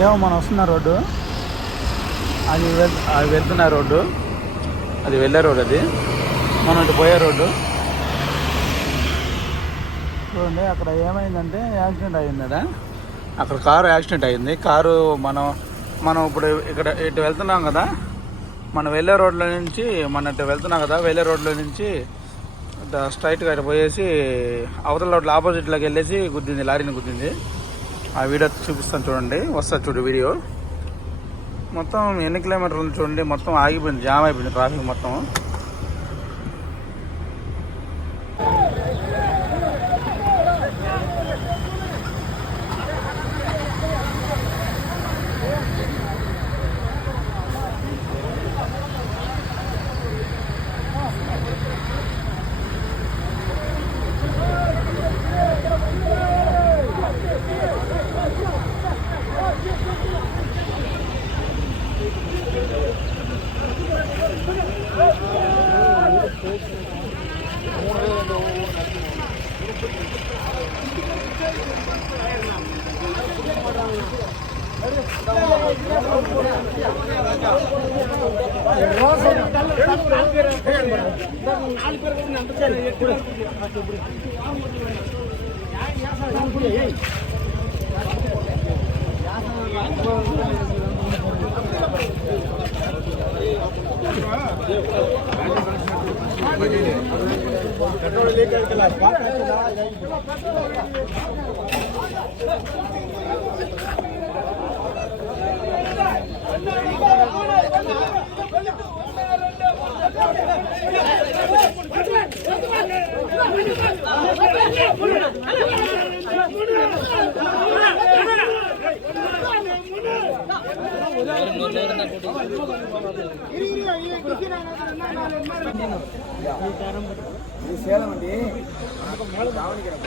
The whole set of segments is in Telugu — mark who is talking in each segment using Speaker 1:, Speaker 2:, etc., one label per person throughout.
Speaker 1: ఇదేమో మనం వస్తున్న రోడ్డు. అది అది వెళ్తున్న రోడ్డు. అది వెళ్ళే రోడ్డు అది. మనం ఇటు పోయే రోడ్డు. చూడండి అక్కడ ఏమైందంటే యాక్సిడెంట్ అయిందట అక్కడ కారు యాక్సిడెంట్ అయింది కారు మనం మనం ఇప్పుడు ఇక్కడ ఇటు వెళ్తున్నాం కదా. మనం వెళ్ళే రోడ్లో నుంచి మన ఇటు వెళ్తున్నాం కదా వెళ్ళే రోడ్లో నుంచి ఇట్లా స్ట్రైట్గా ఇటు పోయేసి అవతల రోడ్ల ఆపోజిట్లోకి వెళ్ళేసి గుద్దింది లారీని గుద్దింది. ఆ వీడియో చూపిస్తాను చూడండి. వస్తుంది చూడు వీడియో. మొత్తం ఎన్ని కిలోమీటర్లు చూడండి. మొత్తం ఆగిపోయింది జామ్ అయిపోయింది ట్రాఫిక్ మొత్తం. பெட்ரோல் லீக் ஆயிருக்கலாம் சேலம் வண்டி கவனிக்கிறேன்.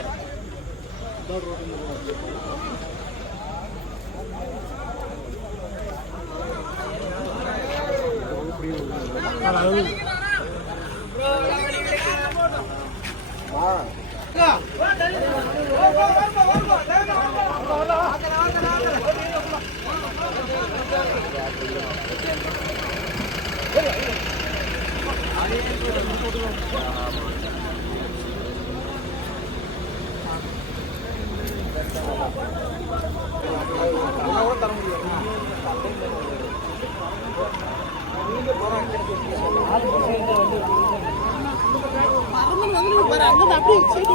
Speaker 2: ஆ அங்கே அப்படி சைடு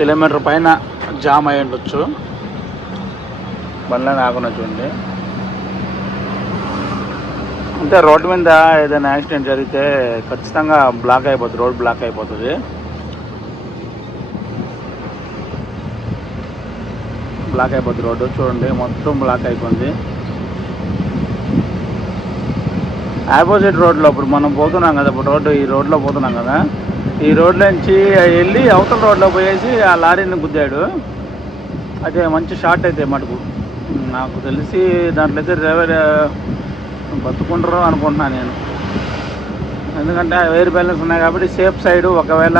Speaker 1: కిలోమీటర్ పైన జామ్ అయి ఉండొచ్చు. బండ్లని ఆకుండా చూడండి. అంటే రోడ్డు మీద ఏదైనా యాక్సిడెంట్ జరిగితే ఖచ్చితంగా బ్లాక్ అయిపోతుంది రోడ్ బ్లాక్ అయిపోతుంది. బ్లాక్ అయిపోతుంది రోడ్డు చూడండి. మొత్తం బ్లాక్ అయిపోయింది. ఆపోజిట్ రోడ్లో ఇప్పుడు మనం పోతున్నాం కదా ఇప్పుడు రోడ్డు ఈ రోడ్లో పోతున్నాం కదా. ఈ రోడ్లోంచి వెళ్ళి అవతల రోడ్లో పోయేసి ఆ లారీని గుద్దాడు. అదే మంచి షార్ట్ అయితే మటుకు. నాకు తెలిసి దాంట్లో అయితే డ్రైవర్ బతుకుంటారు అనుకుంటున్నాను నేను. ఎందుకంటే వేరు బ్యాలెన్స్ ఉన్నాయి కాబట్టి సేఫ్ సైడ్ ఒకవేళ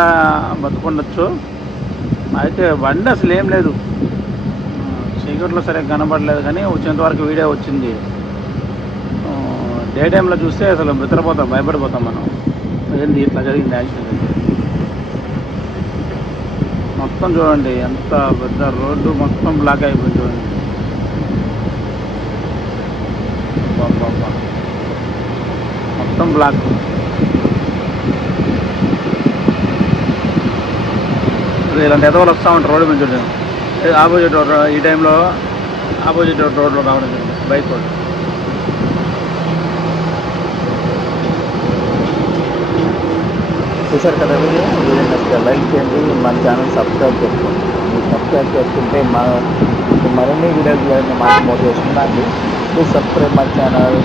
Speaker 1: బతుకుండొచ్చు. అయితే బండి అసలు ఏం లేదు. చీకట్లో సరిగ్గా కనబడలేదు కానీ వచ్చేంత వరకు వీడియో వచ్చింది. డే టైంలో చూస్తే అసలు నిద్రపోతాం భయపడిపోతాం మనం. ఏంది ఇట్లా జరిగింది యాక్సిడెంట్ మొత్తం చూడండి ఎంత పెద్ద రోడ్డు మొత్తం బ్లాక్ అయిపోయింది చూడండి. మొత్తం బ్లాక్. ఇలాంటి ఎదవలు వస్తూ ఉంటారు రోడ్డు మీద చూడండి. ఆపోజిట్ రోడ్ ఈ టైంలో ఆపోజిట్ రోడ్లో రావడం బైక్ రోడ్ చూశారు కదా వీడియో వీడియో నచ్చితే
Speaker 3: లైక్ చేయండి మన ఛానల్ సబ్స్క్రైబ్ చేసుకోండి. మీరు సబ్స్క్రైబ్ చేసుకుంటే మా మరిన్ని వీడియోస్ చేయాలని మాకు మోటివేషన్ ఉంది ప్లీజ్ సబ్స్క్రైబ్ మై ఛానల్.